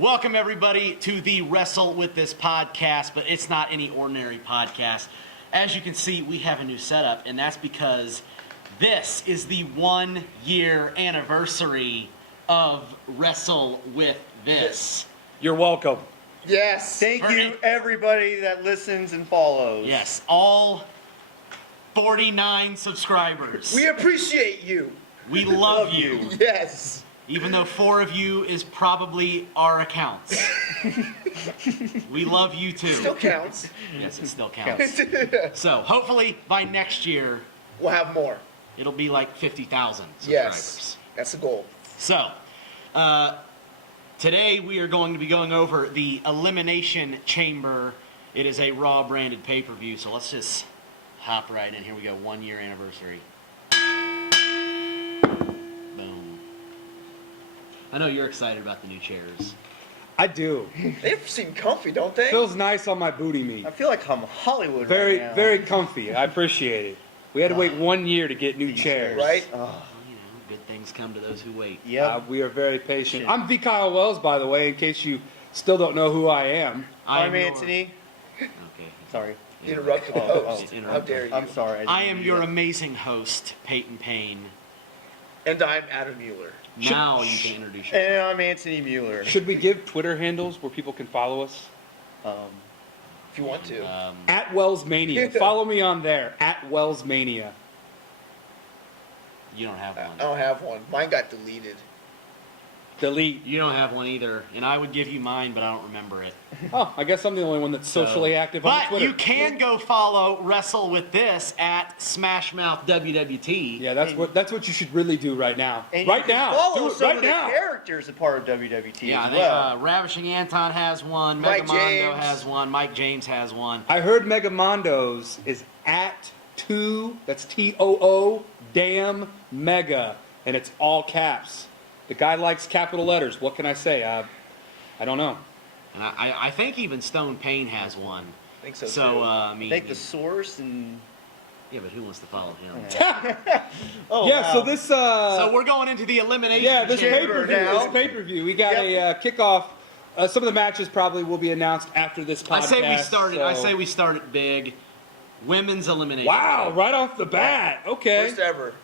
Welcome, everybody, to the Wrestle with This podcast, but it's not any ordinary podcast. As you can see, we have a new setup, and that's because this is the 1 year anniversary of Wrestle with This. You're welcome. Yes. Thank you, everybody that listens and follows. Yes, all 49 subscribers. We appreciate you. We love you. Yes. Even though 4 of you is probably our accounts. We love you too. Still counts. Yes, it still counts. So hopefully by next year, We'll have more. it'll be like 50,000 subscribers. Yes. That's the goal. So, today we are going to be going over the Elimination Chamber. It is a Raw branded pay-per-view, so let's just hop right in. Here we go, 1 year anniversary. Boom. I know you're excited about the new chairs. I do. They seem comfy, don't they? Feels nice on my booty meat. I feel like I'm Hollywood Very, right now. very comfy. I appreciate it. We had to wait 1 year to get new chairs. Right? Well, you know, good things come to those who wait. Yep. We are very patient. I'm V. Kyle Wells, by the way, in case you still don't know who I am. I'm Anthony. Okay. Sorry. Interrupted the host. Interrupt. How dare you? I'm sorry. I am your amazing host, Peyton Payne. And I'm Adam Mueller. Now you can introduce yourself. And I'm Anthony Mueller. Should we give Twitter handles where people can follow us? If you want to. At Wellsmania. Follow me on there. At Wellsmania. You don't have I one. don't have one. Mine got deleted. Delete. You don't have one either, and I would give you mine, but I don't remember it. Oh, I guess I'm the only one that's socially active on But Twitter. you can go follow Wrestle with This at Smashmouth WWT. Yeah, that's what you should really do right now. And Right you can now. follow Do it some right of the now. characters a part of WWT Yeah, as they, well. Ravishing Anton has one, Mike Megamondo James. has one, Mike James has one. I heard Megamondo's is at that's T-O-O, damn mega, and it's all caps. The guy likes capital letters. What can I say? I don't know. And I think even Stone Payne has one. I think so, So, too. I mean... Take the source and... Yeah, but who wants to follow him? Oh, Yeah, wow. so this So we're going into the Elimination this Chamber. pay-per-view, we got a kickoff. Some of the matches probably will be announced after this podcast. I say we started big. Women's Elimination Wow, Chamber. right off the bat. Okay. First ever.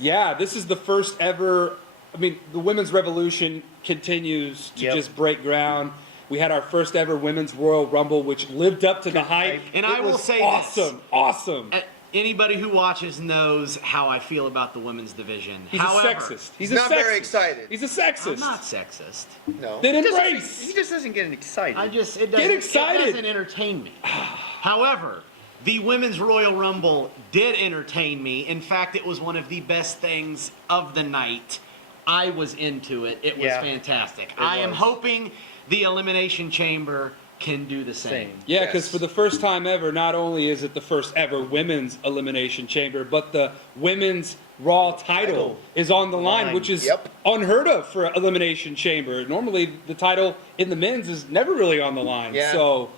Yeah, this is the first ever. I mean, the women's revolution continues to just break ground. We had our first ever women's Royal Rumble, which lived up to the hype. And I will say awesome, awesome. Anybody who watches knows how I feel about the women's division. He's However, a sexist. He's not a sexist. very excited. He's a sexist. I'm not sexist. No. Then He doesn't- embrace. He just doesn't get excited. It doesn't, Get excited. It doesn't entertain me. However, the Women's Royal Rumble did entertain me. In fact, it was one of the best things of the night. I was into it. It was fantastic. I am hoping the Elimination Chamber can do the same. Yeah, because for the first time ever, not only is it the first ever women's elimination chamber, but the women's Raw title is on the line, which is unheard of for elimination chamber. Normally, the title in the men's is never really on the line. Yeah. So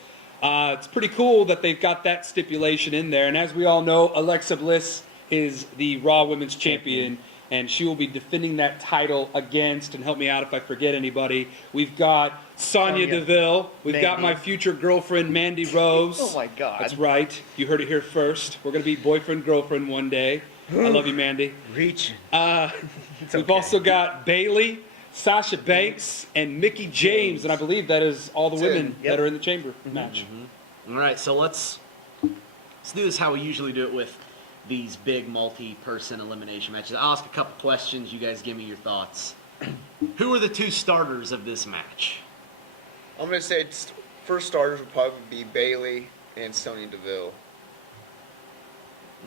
it's pretty cool that they've got that stipulation in there. And as we all know, Alexa Bliss is the Raw Women's Champion. And she will be defending that title against, and help me out if I forget anybody, we've got Sonya Deville. We've got my future girlfriend, Mandy Rose. Oh, my God. That's right. You heard it here first. We're going to be boyfriend-girlfriend one day. I love you, Mandy. Reach. We've also got Bayley, Sasha Banks, and Mickie James. And I believe that is all the women that are in the chamber match. All right, so let's do this how we usually do it with these big multi-person elimination matches. I'll ask a couple questions. You guys give me your thoughts. Who are the two starters of this match? I'm going to say first starters would probably be Bayley and Sonya Deville.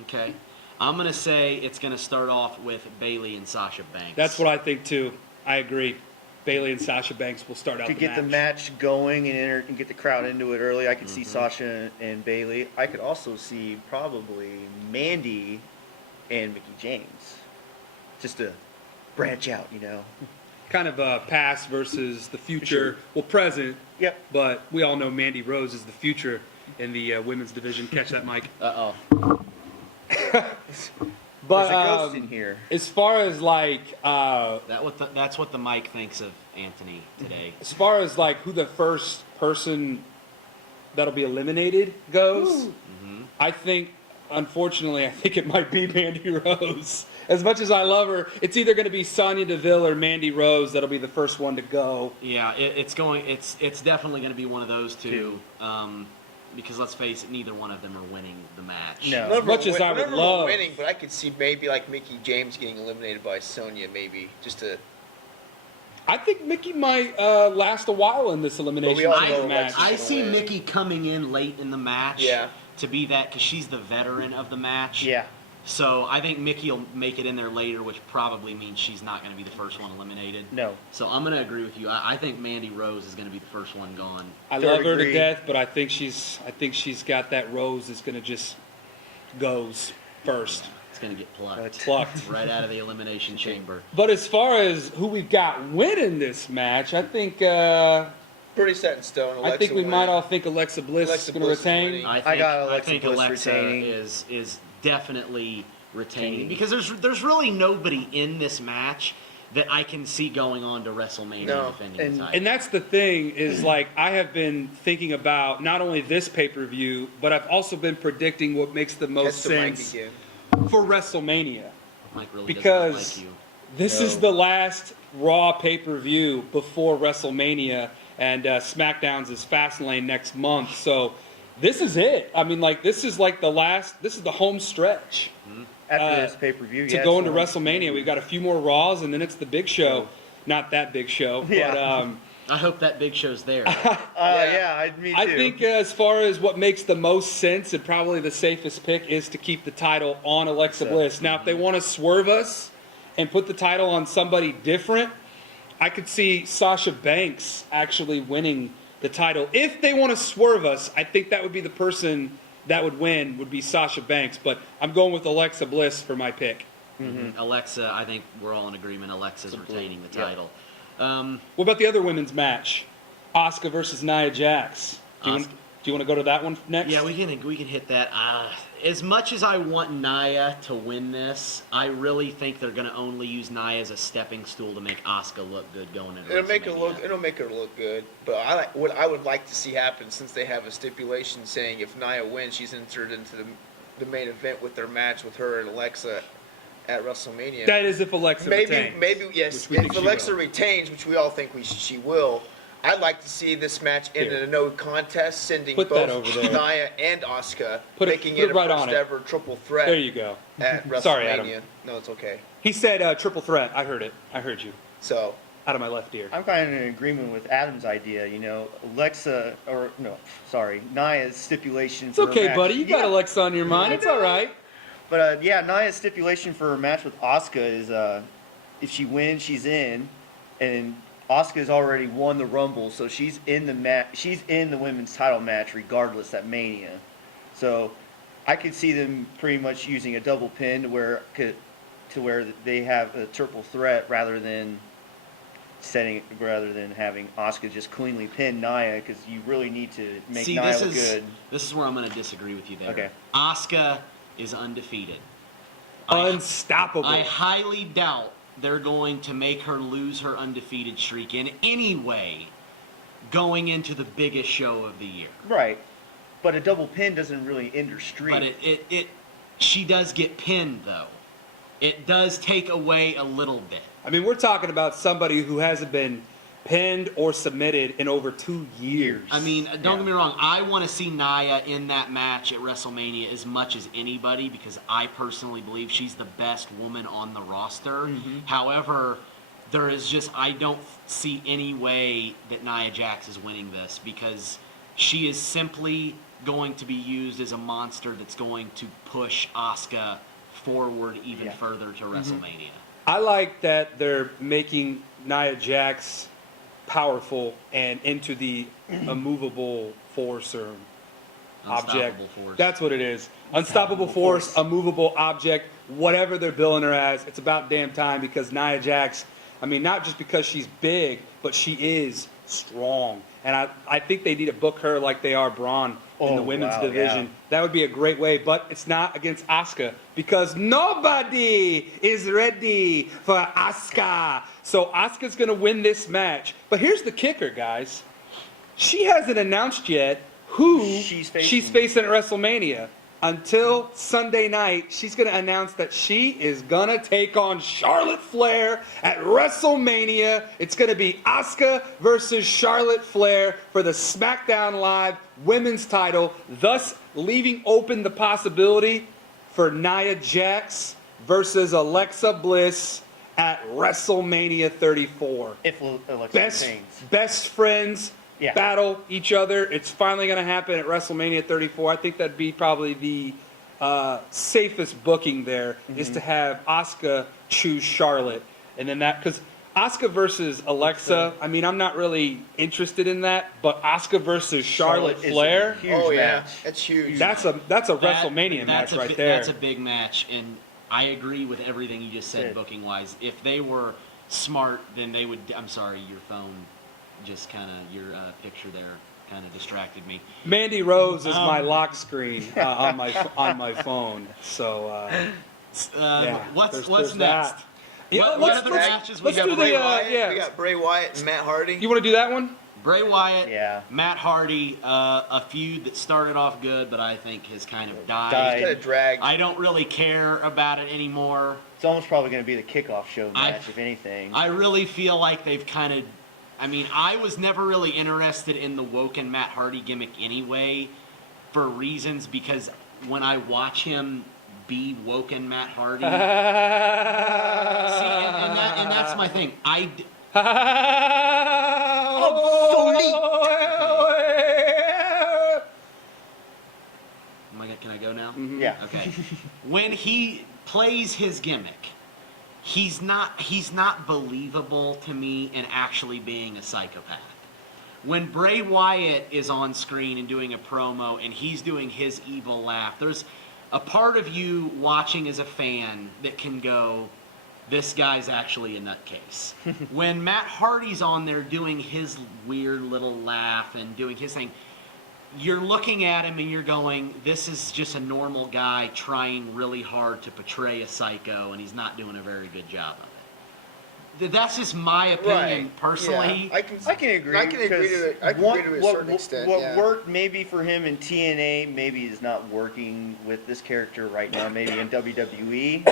Okay. I'm going to say it's going to start off with Bayley and Sasha Banks. That's what I think, too. I agree. Bayley and Sasha Banks will start out To get the match going and get the crowd into it early, I could see Sasha and Bayley. I could also see probably Mandy and Mickie James, just to branch out, you know. Kind of a past versus the future. Well, present. Yep. But we all know Mandy Rose is the future in the women's division. Catch that, Mike. Uh-oh. But There's a ghost in here. as far as like That's what the mic thinks of Anthony today. as far as like who the first person that'll be eliminated goes, I think, unfortunately, I think it might be Mandy Rose. As much as I love her, it's either going to be Sonya Deville or Mandy Rose that'll be the first one to go. Yeah, it's definitely going to be one of those two. Because let's face it, neither one of them are winning the match. No. As much as I would love, winning, but I could see maybe like Mickey James getting eliminated by Sonya, maybe just to. I think Mickey might last a while in this elimination all chamber know match. Alexa's I see win. Mickey coming in late in the match. Yeah. To be that, because she's the veteran of the match. Yeah. So I think Mickey will make it in there later, which probably means she's not going to be the first one eliminated. No. So I'm going to agree with you. I think Mandy Rose is going to be the first one gone. I Third love her to degree. death, but I think she's got that rose that's going to just goes first, It's going to get plucked. plucked. Right out of the Elimination Chamber. But as far as who we've got winning this match, I think Pretty set in stone. Alexa we winning. might all think Alexa Bliss Alexa is going to Bliss is retain. winning. I got Alexa Bliss Alexa retaining. is definitely retaining Retaining. because there's really nobody in this match that I can see going on to WrestleMania No. defending And- the title. And that's the thing is like I have been thinking about not only this pay-per-view, but I've also been predicting what makes the most Catch the mic sense again. for WrestleMania. Mike really because- does not like you. This No. is the last Raw pay-per-view before WrestleMania, and SmackDown's is Fastlane next month. So this is it. I mean, like this is like this is the home stretch After this pay-per-view, to go into WrestleMania. We've got a few more Raws, and then it's the big show. Not that big show, Yeah. but I hope that big show's there. me too. I think as far as what makes the most sense and probably the safest pick is to keep the title on Alexa So- Bliss. Now, if they want to swerve us and put the title on somebody different, I could see Sasha Banks actually winning the title. If they want to swerve us, I think that would be the person that would win, would be Sasha Banks. But I'm going with Alexa Bliss for my pick. Alexa, I think we're all in agreement. Alexa's retaining the Yep. title. What about the other women's match? Asuka versus Nia Jax. Do you want to go to that one next? Yeah, we can hit that. As much as I want Nia to win this, I really think they're going to only use Nia as a stepping stool to make Asuka look good going into It'll make her WrestleMania. It'll make her look good. But what I would like to see happen, since they have a stipulation saying if Nia wins, she's entered into the main event with their match with her and Alexa at WrestleMania. That is if Alexa retains, maybe yes. which we think If she Alexa will. retains, which we all think she will, I'd like to see this match end Here. in a no contest, sending Put both that over there. Nia and Asuka, Put it- making put it it a right first on it. ever triple threat There you go. at WrestleMania. Sorry, Adam. No, it's okay. He said triple threat. I heard it. I heard you. So Out of my left ear. I'm kind of in agreement with Adam's idea. Nia's stipulation. It's for her okay, match. buddy. You got Yeah. Alexa on your mind. It's all right. But Nia's stipulation for her match with Asuka is if she wins, she's in, and Asuka's already won the Rumble, so she's in the match. She's in the women's title match regardless at Mania. So I could see them pretty much using a double pin to where they have a triple threat rather than having Asuka just cleanly pin Nia, because you really need to make See, Nia this look is good. this is where I'm going to disagree with you there. Okay. Asuka is undefeated. Unstoppable. I highly doubt they're going to make her lose her undefeated streak in any way going into the biggest show of the year. Right. But a double pin doesn't really end her streak. But she does get pinned though. It does take away a little bit. I mean, we're talking about somebody who hasn't been pinned or submitted in over 2 years. I mean, don't get me wrong. I want to see Nia in that match at WrestleMania as much as anybody because I personally believe she's the best woman on the roster. However, I don't see any way that Nia Jax is winning this because she is simply going to be used as a monster that's going to push Asuka forward even further to WrestleMania. I like that they're making Nia Jax powerful and into the immovable force or object. Unstoppable force. That's what it is. Unstoppable force, a movable object, whatever they're billing her as. It's about damn time because Nia Jax, I mean, not just because she's big, but she is strong. And I think they need to book her like they are Braun in the Oh, women's wow, division. yeah. That would be a great way, but it's not against Asuka because nobody is ready for Asuka. So Asuka's going to win this match. But here's the kicker, guys. She hasn't announced yet who She's she's facing. facing at WrestleMania. Until Sunday night, she's going to announce that she is going to take on Charlotte Flair at WrestleMania. It's going to be Asuka versus Charlotte Flair for the SmackDown Live women's title, thus leaving open the possibility for Nia Jax versus Alexa Bliss at WrestleMania 34. If Alexa retains. Best friends Yeah. battle each other. It's finally going to happen at WrestleMania 34. I think that'd be probably the safest booking there is to have Asuka choose Charlotte. And then that, because Asuka versus Alexa, I mean, I'm not really interested in that, but Asuka versus Charlotte is Flair, a huge Oh yeah, match. that's huge. that's a WrestleMania match right there. That's a big match, and I agree with everything you just said Good. booking wise. If they were smart, then they would. I'm sorry, your phone just kind of your picture there kind of distracted me. Mandy Rose is my lock screen on my phone. So yeah, What's there's next? that. Yeah, What let's other do- matches we let's got? do the Bray Wyatt. yeah. We got Bray Wyatt and Matt Hardy. You want to do that one? Bray Wyatt, Yeah. Matt Hardy, a feud that started off good, but I think has kind of Died. died. Kind of dragged. I don't really care about it anymore. It's almost probably going to be the kickoff show I- match, if anything. I really feel like they've kind of. I mean, I was never really interested in the Woken Matt Hardy gimmick anyway, for reasons because when I watch him be Woken Matt Hardy, see, and that's my thing. Can I go now? Yeah. Okay. When he plays his gimmick, he's not believable to me in actually being a psychopath. When Bray Wyatt is on screen and doing a promo and he's doing his evil laugh, there's a part of you watching as a fan that can go, this guy's actually a nutcase. When Matt Hardy's on there doing his weird little laugh and doing his thing, you're looking at him and you're going, this is just a normal guy trying really hard to portray a psycho, and he's not doing a very good job of it. That's just my opinion, personally. Yeah, I can agree. I can agree to it. I can agree to a certain extent. What yeah. worked maybe for him in TNA maybe is not working with this character right now. Maybe in WWE.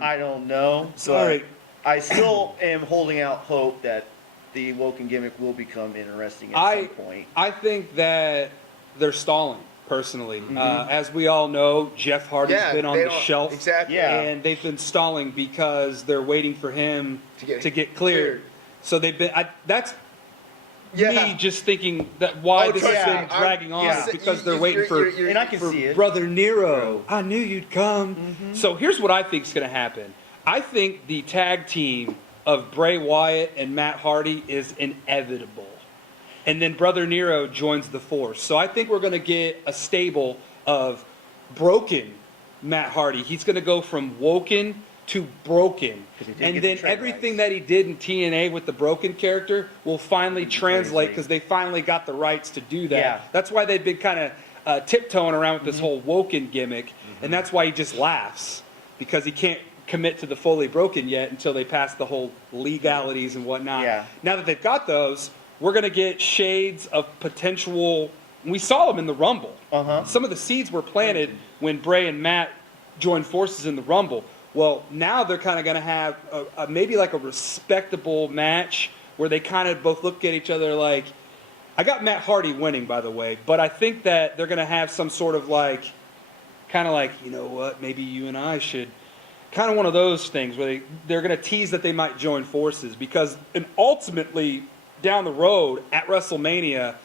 I don't know. Sorry. But I still am holding out hope that the Woken gimmick will become interesting at some point. I think that they're stalling, personally. As we all know, Jeff Hardy's been on the shelf. Exactly. Yeah. And they've been stalling because they're waiting for him to get cleared. So they've been. That's me just thinking that why this has been dragging on is because they're waiting for And I can see it. Brother Nero. I knew you'd come. So here's what I think is going to happen. I think the tag team of Bray Wyatt and Matt Hardy is inevitable. And then Brother Nero joins the force. So I think we're going to get a stable of broken Matt Hardy. He's going to go from woken to broken. And then everything that he did in TNA with the broken character will finally translate because they finally got the rights to do that. Yeah. That's why they've been kind of tiptoeing around with this whole woken gimmick. And that's why he just laughs, because he can't commit to the fully broken yet until they pass the whole legalities and whatnot. Yeah. Now that they've got those, we're going to get shades of potential. We saw them in the Rumble. Some of the seeds were planted when Bray and Matt joined forces in the Rumble. Well, now they're kind of going to have maybe like a respectable match where they kind of both look at each other like, I got Matt Hardy winning, by the way, but I think that they're going to have some sort of like, kind of like, you know what, maybe you and I should, kind of one of those things where they're going to tease that they might join forces, because and ultimately down the road at WrestleMania,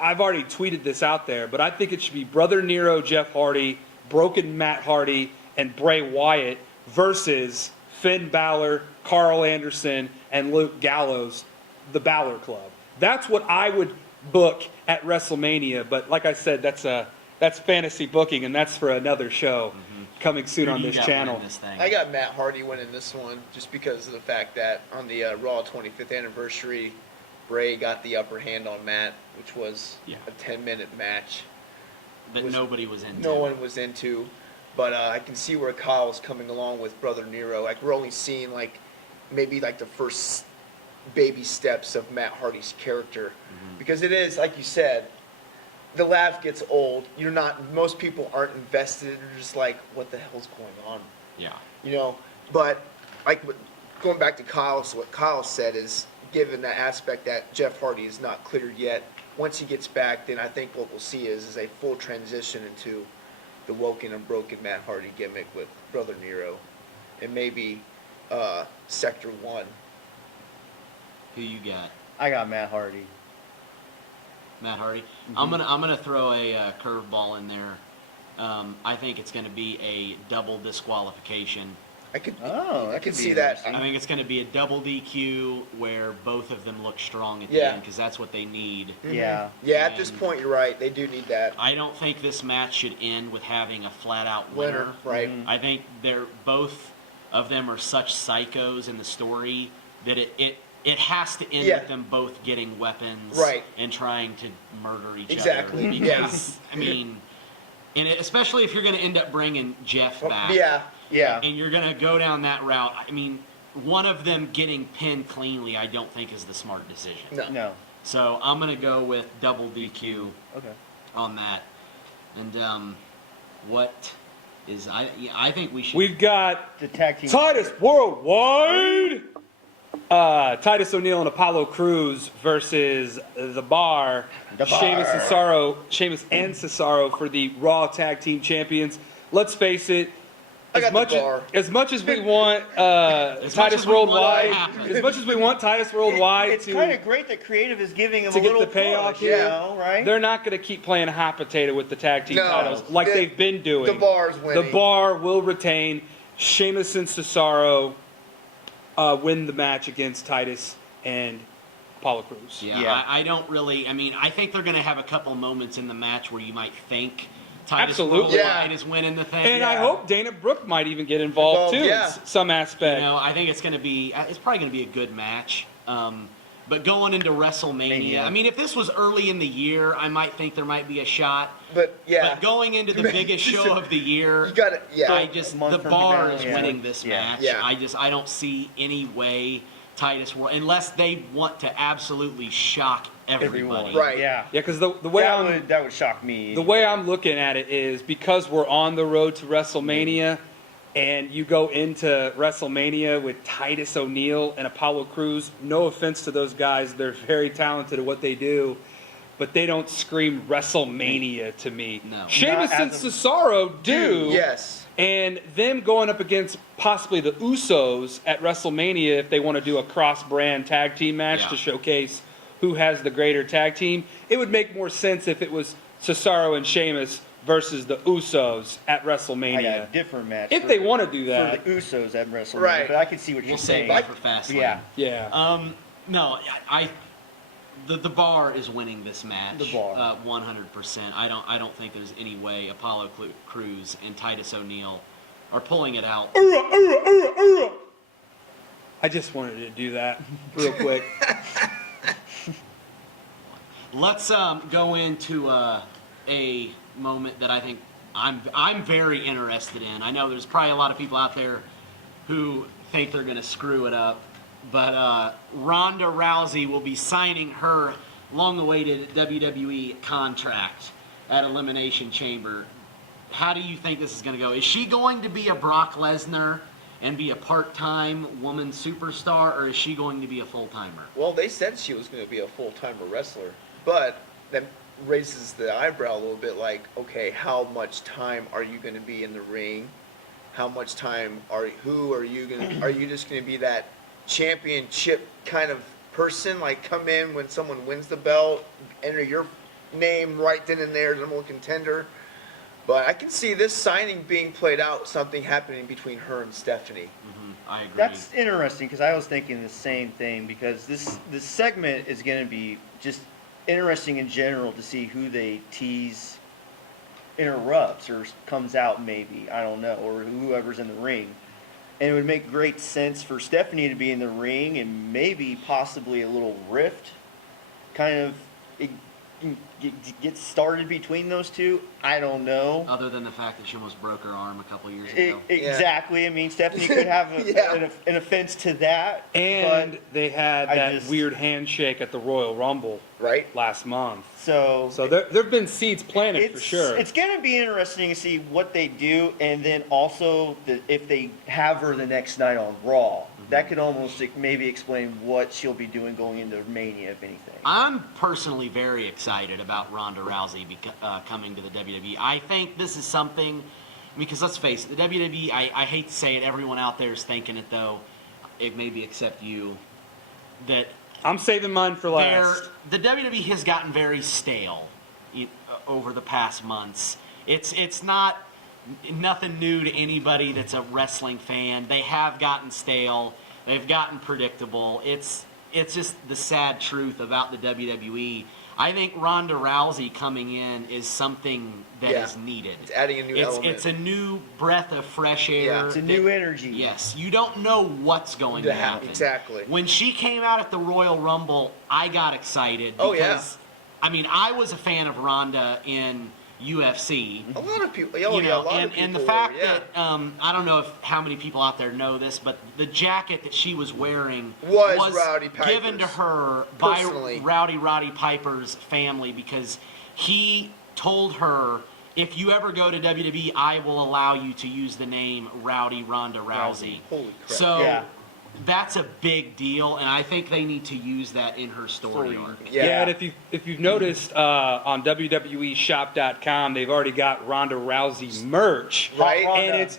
I've already tweeted this out there, but I think it should be Brother Nero, Jeff Hardy, Broken Matt Hardy, and Bray Wyatt versus Finn Balor, Carl Anderson, and Luke Gallows, the Balor Club. That's what I would book at WrestleMania, but like I said, that's fantasy booking, and that's for another show coming soon Who on do you this got channel. winning this thing? I got Matt Hardy winning this one just because of the fact that on the Raw 25th anniversary, Bray got the upper hand on Matt, which was Yeah. a 10-minute match. That nobody was into. No one was into. But I can see where Kyle's coming along with Brother Nero. Like, we're only seeing, like, maybe, like, the first baby steps of Matt Hardy's character. Because it is, like you said, the laugh gets old. Most people aren't invested. They're just like, what the hell's going on? Yeah. You know? But, like, going back to Kyle's, what Kyle said is, given that aspect that Jeff Hardy is not cleared yet, once he gets back, then I think what we'll see is a full transition into the woken and broken Matt Hardy gimmick with Brother Nero, and maybe Sector 1. Who you got? I got Matt Hardy. Matt Hardy. I'm gonna throw a curveball in there. I think it's gonna be a double disqualification. I could could see be that. interesting. I think it's gonna be a double DQ where both of them look strong at the Yeah. end because that's what they need. Yeah. Yeah, at this And- point, you're right. They do need that I don't think this match should end with having a flat-out winner, winner. right? I think they're both of them are such psychos in the story that it has to end Yeah. with them both getting weapons Right. and trying to murder each Exactly, other. yeah. Because I mean, especially if you're going to end up bringing Jeff back, Yeah, Yeah. and you're going to go down that route. I mean, one of them getting pinned cleanly, I don't think is the smart decision. no. No. So I'm going to go with double DQ Okay. on that. And what is I think we should. We've got The tag team. Titus Worldwide. Titus O'Neil and Apollo Crews versus The Bar. The Bar. Sheamus and Cesaro for the Raw Tag Team Champions. Let's face it. I got The Bar. As much as we want much Titus as we want Worldwide, it to happen. as much as we want Titus Worldwide It's kind of great that creative is giving him to a get little the payoff push, here, you know, right? they're not going to keep playing hot potato with the tag team No. titles like The- they've been doing. The Bar's winning. The Bar will retain. Sheamus and Cesaro win the match against Titus and Apollo Crews. Yeah, Yeah. I don't really. I mean, I think they're going to have a couple moments in the match where you might think Titus Absolutely. Worldwide Yeah. is winning the thing. And I Yeah. hope Dana Brooke might even get involved too Yeah. in some aspect. You know, I think it's going to be. It's probably going to be a good match. But going into WrestleMania, Mania. I mean, if this was early in the year, I might think there might be a shot. But yeah, But going into the biggest show of the year, you got it. Yeah, I just A month the from Bar now, is yeah. winning this Yeah. match. Yeah. I don't see any way Titus will unless they want to absolutely shock everybody. Everyone. Right. Yeah. Yeah, because the way That would shock me. the way I'm looking at it is because we're on the road to WrestleMania, and you go into WrestleMania with Titus O'Neil and Apollo Crews. No offense to those guys, they're very talented at what they do, but they don't scream WrestleMania to me. No. Sheamus Not and as a- Cesaro do. Yes. And them going up against possibly the Usos at WrestleMania if they want to do a cross-brand tag team match Yeah. to showcase who has the greater tag team, it would make more sense if it was Cesaro and Sheamus versus the Usos at I got WrestleMania. a different match. If for- they want to do that. For the Usos at WrestleMania. Right. But I can see what We'll you're save saying. that for Fastlane. Yeah. Yeah. No, the Bar is winning this match. The Bar. 100%. I don't think there's any way Apollo Crews and Titus O'Neil are pulling it out. I just wanted to do that real quick. Let's go into a moment that I think I'm very interested in. I know there's probably a lot of people out there who think they're going to screw it up, but Ronda Rousey will be signing her long-awaited WWE contract at Elimination Chamber. How do you think this is going to go? Is she going to be a Brock Lesnar and be a part-time woman superstar, or is she going to be a full-timer? Well, they said she was going to be a full-timer wrestler, but that raises the eyebrow a little bit. Like, okay, how much time are you going to be in the ring? How much time are you going? Are you just going to be that championship kind of person? Like, come in when someone wins the belt, enter your name right then and there, number one contender. But I can see this signing being played out, something happening between her and Stephanie. I agree. That's interesting because I was thinking the same thing because this segment is going to be just interesting in general to see who they tease interrupts or comes out maybe, I don't know, or whoever's in the ring. And it would make great sense for Stephanie to be in the ring and maybe possibly a little rift kind of gets started between those two, I don't know. Other than the fact that she almost broke her arm a couple years ago. Exactly. I mean, Stephanie could have an offense to that. And but they had I that just- weird handshake at the Royal Rumble Right? last month. So there have been seeds planted for sure. It's going to be interesting to see what they do, and then also if they have her the next night on Raw. That could almost maybe explain what she'll be doing going into Mania, if anything. I'm personally very excited about Ronda Rousey coming to the WWE. I think this is something, because let's face it, the WWE, I hate to say it, everyone out there is thinking it though, it maybe except you, that I'm saving mine for last. the WWE has gotten very stale over the past months. It's not nothing new to anybody that's a wrestling fan. They have gotten stale. They've gotten predictable. It's just the sad truth about the WWE. I think Ronda Rousey coming in is something that is needed. It's adding a new element. It's a new breath of fresh air. Yeah. It's a new energy. Yes, you don't know what's going to happen. Exactly. When she came out at the Royal Rumble, I got excited because, Oh, yeah. I mean, I was a fan of Ronda in UFC. A lot of people. You know, a lot of people. and the fact were, that I don't know how many people out there know this, but the jacket that she was wearing Was Rowdy given to Piper's. her Personally. by Roddy Piper's family, because he told her, if you ever go to WWE, I will allow you to use the name Rowdy Ronda Rousey. Holy crap. So Yeah. that's a big deal, and I think they need to use that in her story arc. Yeah, and if you've noticed on WWEshop.com, they've already got Ronda Rousey merch, Right.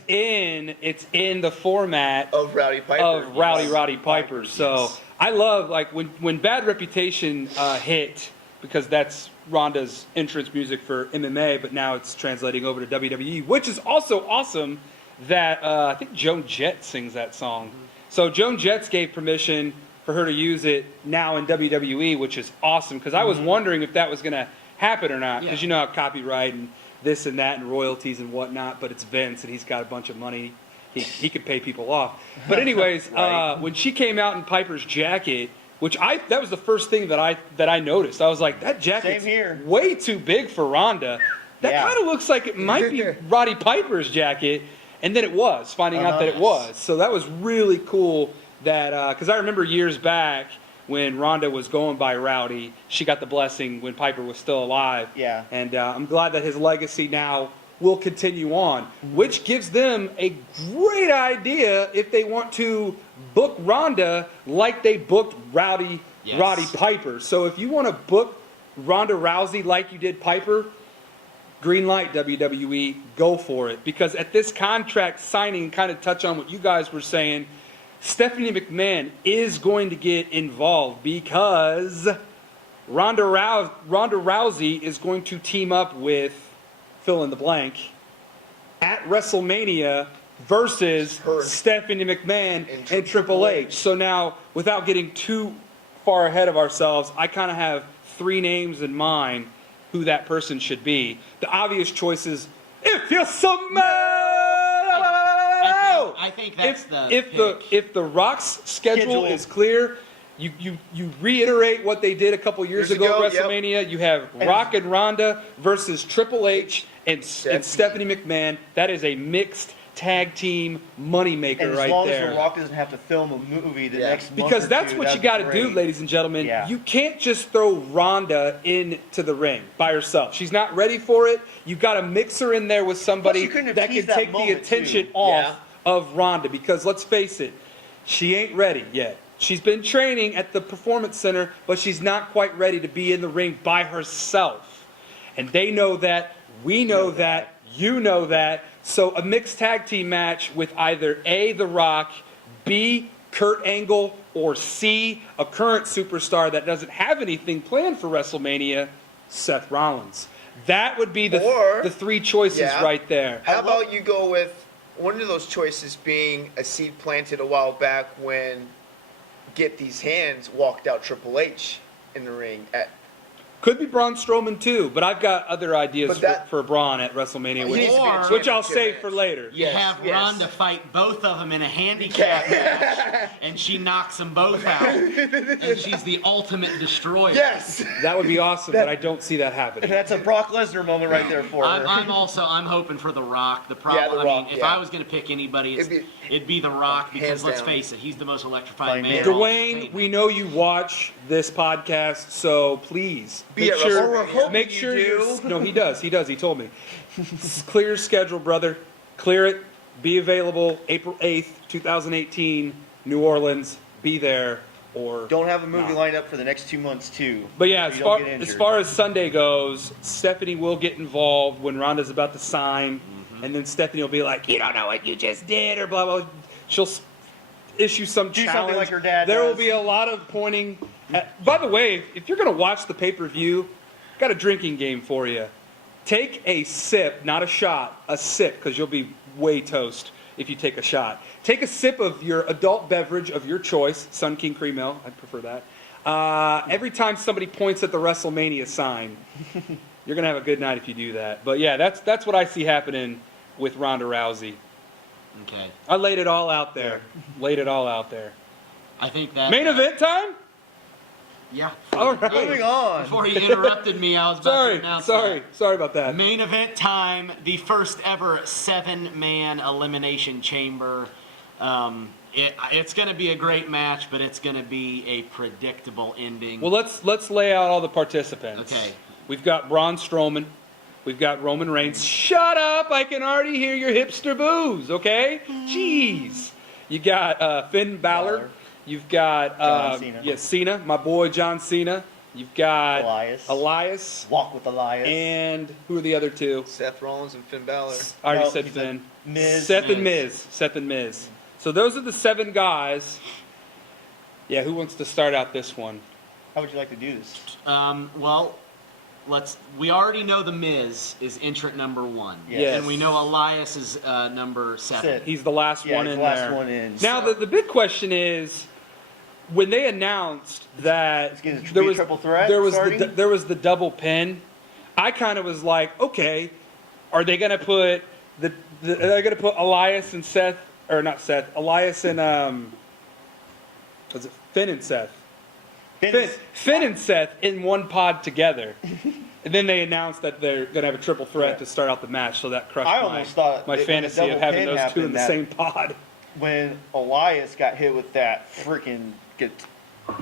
and it's in the format Of Rowdy Piper. of Rowdy Yes. Roddy Piper. So I love, like, when Bad Reputation hit, because that's Ronda's entrance music for MMA, but now it's translating over to WWE, which is also awesome that I think Joan Jett sings that song. So Joan Jett gave permission for her to use it now in WWE, which is awesome, because I was wondering if that was going to happen or not, because Yeah. you know how copyright and this and that and royalties and whatnot, but it's Vince and he's got a bunch of money. He could pay people off. But anyways, Right. when she came out in Piper's jacket, that was the first thing that I noticed. I was like, that jacket's Same here. way too big for Ronda. That Yeah. kind of looks like it might be Roddy Piper's jacket. And then it was, finding out that it was. So that was really cool that, because I remember years back when Ronda was going by Rowdy, she got the blessing when Piper was still alive. Yeah. And I'm glad that his legacy now will continue on, which gives them a great idea if they want to book Ronda like they booked Roddy Piper. So if you want to book Ronda Rousey like you did Piper, green light, WWE, go for it. Because at this contract signing, kind of touch on what you guys were saying, Stephanie McMahon is going to get involved because Ronda Rousey is going to team up with fill in the blank at WrestleMania versus Stephanie McMahon and Triple H. So now, without getting too far ahead of ourselves, I kind of have 3 names in mind who that person should be. The obvious choice is, if you smell. I think that's if the Rock's schedule is clear, you reiterate what they did a couple years ago at WrestleMania. You have Rock and Ronda versus Triple H and Stephanie McMahon. That is a mixed tag team moneymaker And as right long there. as The Rock doesn't have to film a movie the next month Because or that's two, what you that'd got be to do, great. ladies and gentlemen. Yeah. You can't just throw Ronda into the ring by herself. She's not ready for it. You got to mix her in there with somebody Plus, you couldn't have that can teased that take the moment, attention too. off of Ronda. Because let's face it, she ain't ready yet. She's been training at the Performance Center, but she's not quite ready to be in the ring by herself. And they know that. We know that. You know that. So a mixed tag team match with either A, The Rock, B, Kurt Angle, or C, a current superstar that doesn't have anything planned for WrestleMania, Seth Rollins. That would be the 3 choices right there. How about you go with one of those choices being a seed planted a while back when Get These Hands walked out Triple H in the ring at Could be Braun Strowman too, but I've got other ideas But that- for Braun at WrestleMania, He needs to be a which I'll championship save match. for later. You Yes, have yes. Ronda fight both of them in a handicap match, and she knocks them both out, and she's the ultimate destroyer. Yes. That would be awesome, but I don't see that happening. That's a Brock Lesnar moment right there for her. I'm hoping for The Rock. The problem, The I Rock, mean, if yeah. I was going to pick anybody, It'd it'd be The Rock, because hands let's down. face it, he's the most electrifying man. Fine in all Dwayne, entertainment. we know you watch this podcast, so please Be make at sure, WrestleMania. make sure you're. No, he does. He told me. Clear your schedule, brother. Clear it. Be available April 8th, 2018, New Orleans. Be there or Don't have a movie not. lined up for the next 2 months too. But yeah, so as you far don't get as injured. far as Sunday goes, Stephanie will get involved when Ronda's about to sign, and then Stephanie will be like, "You don't know what you just did," or blah blah. She'll issue some Do challenge. something like her dad There will does. be a lot of pointing. By the way, if you're gonna watch the pay-per-view, got a drinking game for you. Take a sip, not a shot, a sip, because you'll be way toast if you take a shot. Take a sip of your adult beverage of your choice, Sun King Cream Ale. I prefer that. Every time somebody points at the WrestleMania sign, you're gonna have a good night if you do that. But yeah, that's what I see happening with Ronda Rousey. Okay. I laid it all out there. Laid it all out there. I think that Main event time? Yeah. All right. Moving on. Before he interrupted me, I was about to announce Sorry about that. Main event time, the first ever 7-man Elimination Chamber. It's going to be a great match, but it's going to be a predictable ending. Well, let's lay out all the participants. Okay. We've got Braun Strowman. We've got Roman Reigns. Shut up! I can already hear your hipster boos. Okay. Jeez. You got Finn Balor. You've got John Cena. Yeah, Cena, my boy John Cena. You've got Elias. Walk with Elias. And who are the other two? Seth Rollins and Finn Balor. I already No, said you said Finn. Miz. Seth and Miz. So those are the 7 guys. Yeah, who wants to start out this one? How would you like to do this? Well, we already know the Miz is entrant number 1. Yes. And we know Elias is number 7. Sid. He's the last Yeah, one he's in the last there. one in. Now the big question is, when they announced that It's gonna there be a was triple threat there was starting? there was the double pin, I kind of was like, okay, are they gonna put are they gonna put Elias and Seth, or not Seth, Elias and was it Finn and Seth? Finn and Seth in one pod together. And then they announced that they're going to have a triple threat to start out the match, so that crushed I almost thought my that when the fantasy of double having pin those two in happened the that- same pod. When Elias got hit with that freaking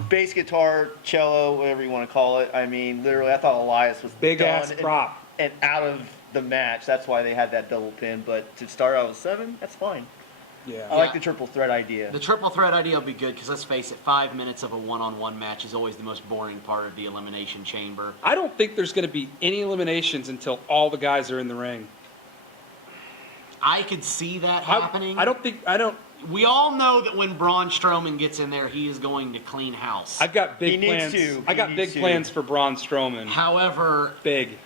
bass guitar, cello, whatever you want to call it. I mean, literally, I thought Elias was Big done ass prop. and out of the match. That's why they had that double pin. But to start out with 7, that's fine. I Yeah. like the triple threat idea. The triple threat idea will be good because let's face it, 5 minutes of a one-on-one match is always the most boring part of the Elimination Chamber. I don't think there's going to be any eliminations until all the guys are in the ring. I could see that happening. I don't. We all know that when Braun Strowman gets in there, he is going to clean house. I've got He big needs plans. to. I He got needs big to. plans for Braun Strowman. However, Big.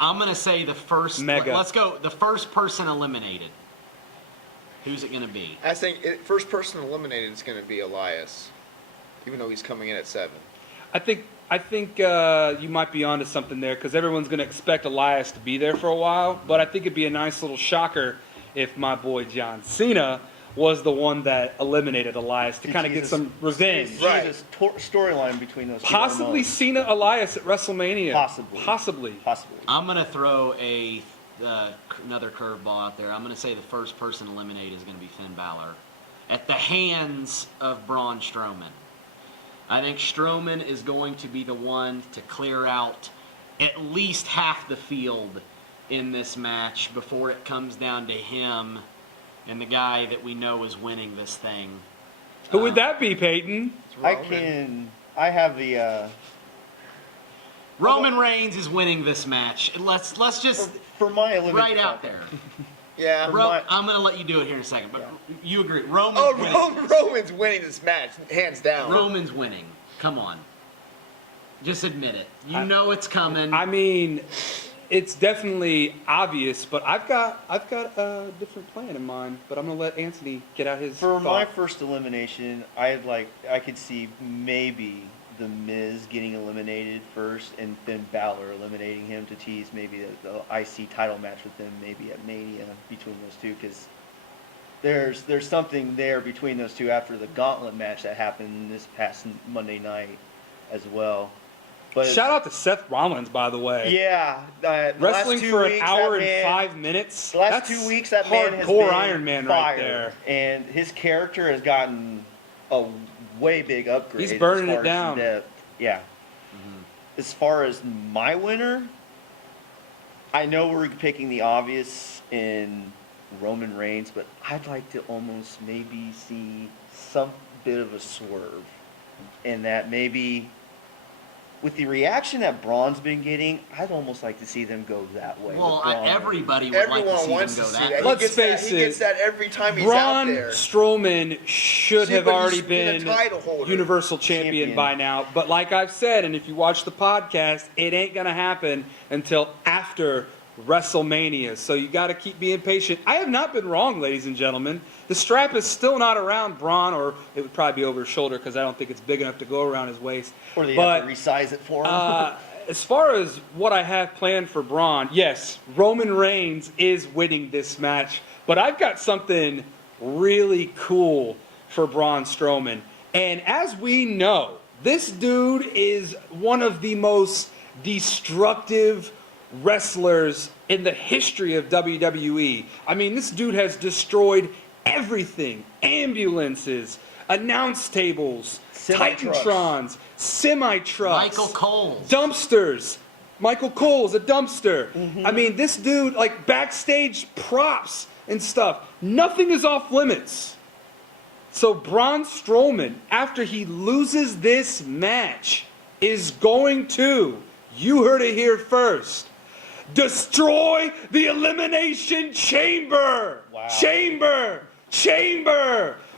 I'm going to say the first. Mega. Let's go. The first person eliminated. Who's it going to be? I think first person eliminated is going to be Elias, even though he's coming in at 7. I think you might be onto something there because everyone's going to expect Elias to be there for a while. But I think it'd be a nice little shocker if my boy John Cena was the one that eliminated Elias to kind of get some revenge. Right. There's a storyline between those two. Possibly unknowns. Cena Elias at WrestleMania. Possibly. I'm going to throw another curveball out there. I'm going to say the first person eliminated is going to be Finn Balor at the hands of Braun Strowman. I think Strowman is going to be the one to clear out at least half the field in this match before it comes down to him and the guy that we know is winning this thing. Who would that be, Peyton? I have the Roman Reigns is winning this match. Let's just for my elimination. right out there. Yeah. I'm going to let you do it here in a second, but you agree. Roman's Oh, winning. Roman's winning this match, hands down. Roman's winning. Come on. Just admit it. You know it's coming. I mean, it's definitely obvious, but I've got a different plan in mind. But I'm gonna let Anthony get out his. For thought. my first elimination, I could see maybe The Miz getting eliminated first, and then Balor eliminating him to tease maybe the IC title match with them, maybe at Mania between those two, because there's something there between those two after the Gauntlet match that happened this past Monday night as well. But Shout out to Seth Rollins, by the way. yeah, Wrestling for an hour and 5 minutes. The last That's 2 weeks, that man has been hardcore Iron Man right fire, there. and his character has gotten a way big upgrade. He's burning as it far as down. depth. Yeah. As far as my winner, I know we're picking the obvious in Roman Reigns, but I'd like to almost maybe see some bit of a swerve in that maybe. With the reaction that Braun's been getting, I'd almost like to see them go that way. Well, with Braun. everybody would like to Everyone see wants them to go see that. that. way. Let's face He gets it, that every time he's Braun out there. Strowman should See, have but already he's been a been title holder. Universal Champion by now. But like I've said, and if you watch the podcast, it ain't going to happen until after WrestleMania. So you got to keep being patient. I have not been wrong, ladies and gentlemen. The strap is still not around Braun, or it would probably be over his shoulder because I don't think it's big enough to go around his waist. Or they But have to resize it for him. as far as what I have planned for Braun, yes, Roman Reigns is winning this match, but I've got something really cool for Braun Strowman. And as we know, this dude is one of the most destructive wrestlers in the history of WWE. I mean, this dude has destroyed everything. Ambulances, announce tables, Semi-trucks. Titantrons, semi-trucks, Michael Cole. dumpsters. Michael Cole's a dumpster. I mean, this dude, like backstage props and stuff, nothing is off limits. So Braun Strowman, after he loses this match, is going to, you heard it here first, destroy the Elimination Chamber. Wow. Chamber.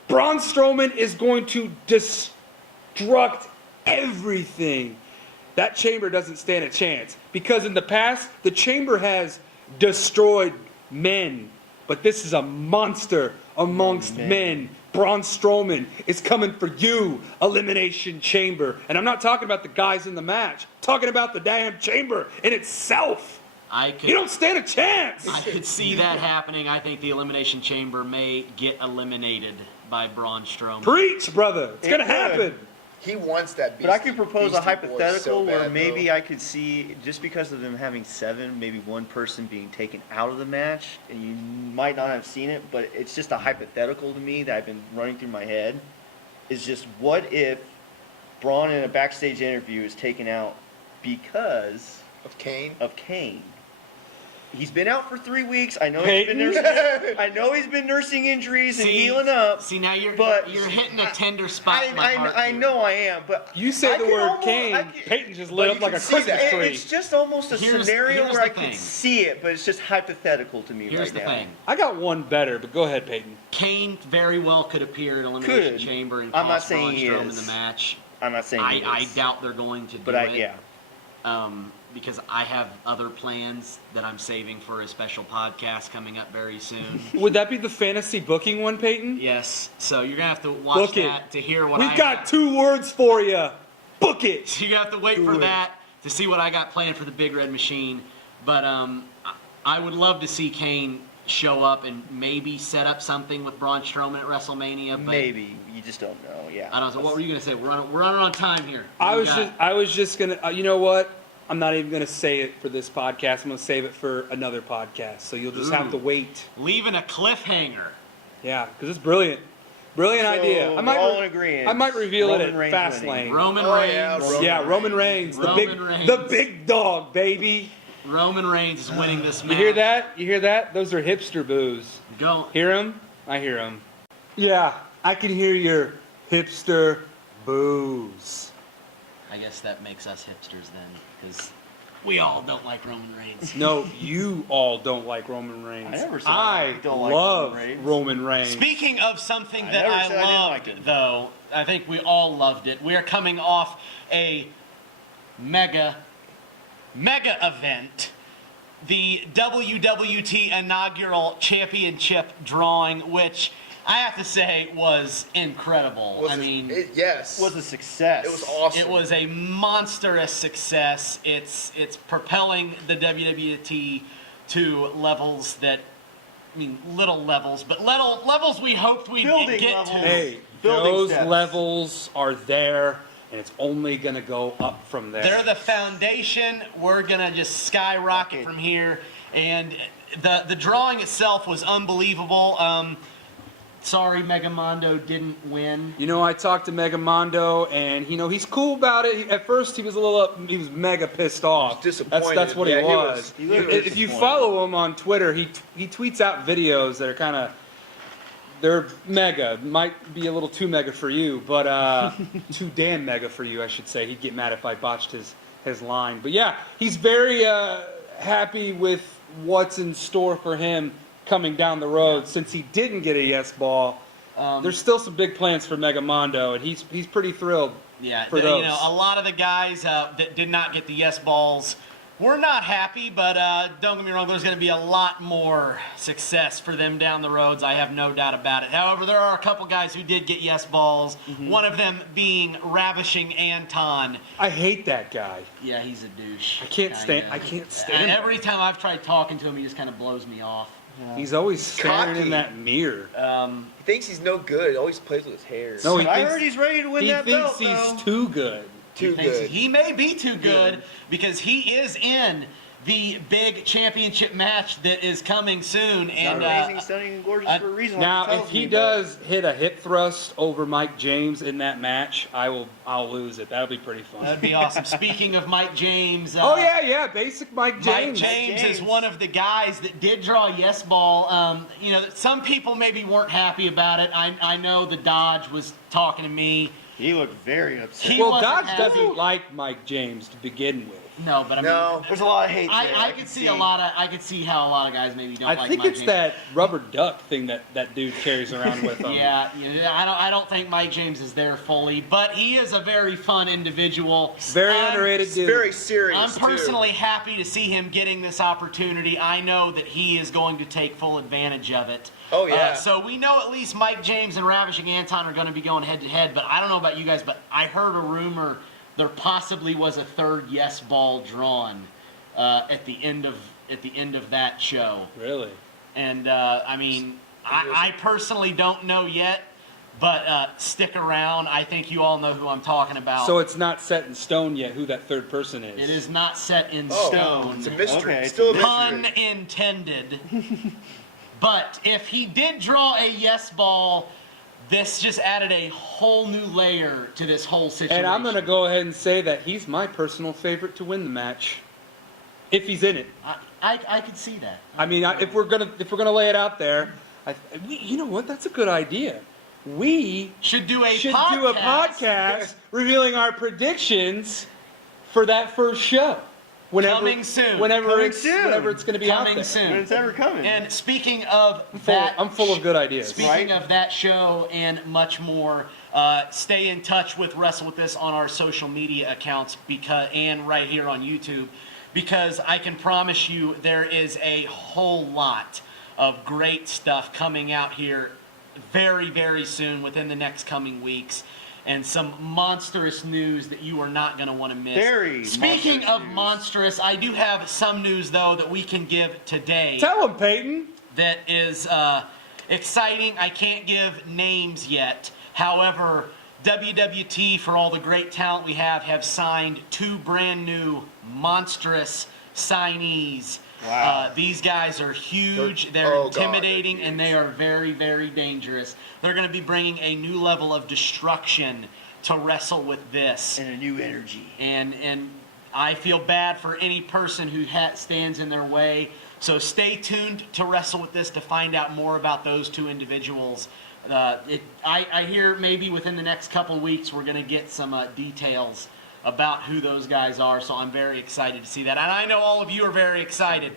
Braun Strowman is going to destruct everything. That chamber doesn't stand a chance because in the past, the chamber has destroyed men. But this is a monster amongst men. Braun Strowman is coming for you, Elimination Chamber. And I'm not talking about the guys in the match. I'm talking about the damn chamber in itself. You don't stand a chance. I could see that happening. I think the Elimination Chamber may get eliminated by Braun Strowman. Preach, brother. It's It going to could. happen. He wants that. But I could propose a Beastie Boys hypothetical so where bad, maybe though. I could see, just because of them having 7, maybe one person being taken out of the match, and you might not have seen it, but it's just a hypothetical to me that I've been running through my head, is just what if Braun in a backstage interview is taken out because of Kane. of Kane? He's been out for 3 weeks. I know Peyton? he's been nursing injuries and healing up. See, now you're but hitting a tender spot in my heart. I here. know I am, but You say I the can word almost- Kane, I can- Peyton just but lit you up like can a see Christmas that. tree. It's just almost a Here's scenario where the I can thing. see it, but it's just hypothetical to me Here's right the now. thing. I got one better, but go ahead, Peyton. Kane very well could appear at Elimination Could. Chamber and I'm not cost saying Braun he Strowman is. the match. I'm not saying he I is, doubt they're going to do but it. yeah. Because I have other plans that I'm saving for a special podcast coming up very soon. Would that be the fantasy booking one, Peyton? Yes, so you're gonna have to watch Book it. that to hear what We've got 2 words for you. Book it. So you have to wait for that to see what I got planned for the Big Red Machine. But I would love to see Kane show up and maybe set up something with Braun Strowman at WrestleMania. But Maybe you just don't know. Yeah. I don't know. So what were you gonna say? We're running on time here. I What do you was got? just gonna. You know what? I'm not even gonna say it for this podcast. I'm gonna save it for another podcast. So you'll just have to wait. Leaving a cliffhanger. Yeah, because it's brilliant. Brilliant So, idea. I we're all in agreement. I might reveal Roman it at Reigns Fastlane. winning. Roman Oh, Reigns. yeah, Roman Reigns, Roman Reigns. the big dog, baby. Roman Reigns is winning this match. You hear that? You hear that? Those are hipster boos. Go. Hear them? I hear them. Yeah, I can hear your hipster boos. I guess that makes us hipsters then, because we all don't like Roman Reigns. No, you all don't like Roman Reigns. I never said I I don't like love Roman Reigns. Roman Reigns. Speaking of something I that never I said I didn't loved, like it. though, I think we all loved it. We're coming off a mega event. The WWT inaugural championship drawing, which I have to say, was incredible. Yes. Was a success. It was awesome. It was a monstrous success. It's propelling the WWE to levels that, little levels, but levels we hoped we'd Building get levels. to. Hey, Building those steps. levels are there, and it's only going to go up from there. They're the foundation. We're gonna just skyrocket from here. And the drawing itself was unbelievable. Sorry, Megamondo didn't win. I talked to Megamondo, and he's cool about it. At first, he was he was mega pissed off. Disappointed. That's what Yeah, he was. he looked If you disappointed. follow him on Twitter, he tweets out videos that are they're mega. Might be a little too mega for you, but too damn mega for you, I should say. He'd get mad if I botched his line. But yeah, he's very happy with what's in store for him coming down the road. Since he didn't get a yes ball, there's still some big plans for Megamondo, and he's pretty thrilled. Yeah, for those. a lot of the guys that did not get the yes balls were not happy, but don't get me wrong, there's going to be a lot more success for them down the roads. I have no doubt about it. However, there are a couple guys who did get yes balls, one of them being Ravishing Anton. I hate that guy. Yeah, he's a douche. I can't stand And him. every time I've tried talking to him, he just kind of blows me off. He's always staring Cocky. in that mirror. He thinks he's no good. He always plays with his hair. No, he I thinks, heard he's ready to win he that thinks belt. he's though. too good. Too He thinks good. he may be too good because he is in the big championship match that is coming soon. Not And amazing, stunning, and gorgeous for a reason. like Now, he tells if he me, does hit a hip thrust over Mike James in that match, I'll lose it. That'll be pretty fun. that'd be awesome. Speaking of Mike James, Oh yeah, basic Mike James. Mike James is James. one of the guys that did draw a yes ball. Some people maybe weren't happy about it. I know the Dodge was talking to me. he looked very upset. He Well, wasn't Dodge happy. doesn't like Mike James to begin with. No, but I mean, No. There's a lot of hate there. I could see a lot of. I could see how a lot of guys maybe don't I like think Mike it's James. that rubber duck thing that dude carries around with him. Yeah, I don't think Mike James is there fully, but he is a very fun individual. Very I'm- underrated It's dude. very serious. I'm too. personally happy to see him getting this opportunity. I know that he is going to take full advantage of it. Oh, yeah. So we know at least Mike James and Ravishing Anton are going to be going head to head. But I don't know about you guys, but I heard a rumor there possibly was a third yes ball drawn at the end of that show. Really? And I personally don't know yet. But stick around. I think you all know who I'm talking about. So it's not set in stone yet who that third person is. It is not set in Oh, stone. it's a mystery. Okay, Still a mystery. Pun intended. But if he did draw a yes ball, this just added a whole new layer to this whole situation. And I'm going to go ahead and say that he's my personal favorite to win the match, if he's in it. I could see that. I mean, if we're gonna lay it out there, you know what? That's a good idea. We Should do a should podcast. do a podcast revealing our predictions for that first show. Coming soon. Whenever Coming it's soon. going to be out Coming there. soon. when it's ever coming. And speaking of I'm full of good ideas. Speaking of that show and much more, stay in touch with Wrestle With This on our social media accounts and right here on YouTube, because I can promise you there is a whole lot of great stuff coming out here very, very soon within the next coming weeks. And some monstrous news that you are not going to want to miss. Very Speaking monstrous of news. monstrous, I do have some news, though, that we can give today Tell him, Peyton. that is exciting. I can't give names yet. However, WWT, for all the great talent we have signed 2 brand new monstrous signees. Wow. These guys are huge. They're Oh, God, they're intimidating, huge. and they are very, very dangerous. They're going to be bringing a new level of destruction to Wrestle With This. and a new energy. And I feel bad for any person who stands in their way. So stay tuned to Wrestle With This to find out more about those 2 individuals. I hear maybe within the next couple weeks we're going to get some details about who those guys are. So I'm very excited to see that. And I know all of you are very excited.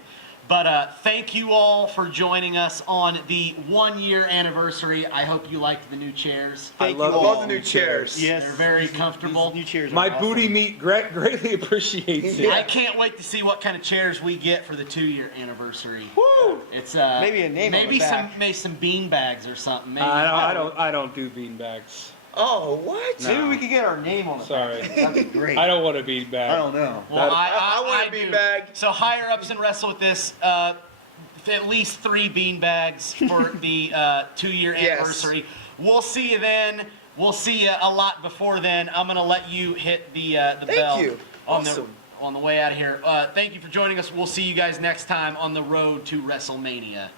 But thank you all for joining us on the 1-year anniversary. I hope you liked the new chairs. I Thank love you I these love the new chairs. Yes, They're very these comfortable. new chairs are My awesome. booty meat greatly appreciates it. I can't wait to see what kind of chairs we get for the 2-year anniversary. Woo! It's Maybe a name on maybe the back. maybe some bean bags or something. Maybe, I don't do beanbags. Oh, what? No. Maybe we could get our name on the Sorry. back. That'd be great. I don't want a beanbag. I don't know. Well, I want a do. beanbag. So higher ups in Wrestle with this, at least 3 bean bags for the 2-year Yes. anniversary. We'll see you then. We'll see you a lot before then. I'm gonna let you hit the bell you. on Awesome. the way out of here. Thank you for joining us. We'll see you guys next time on the road to WrestleMania.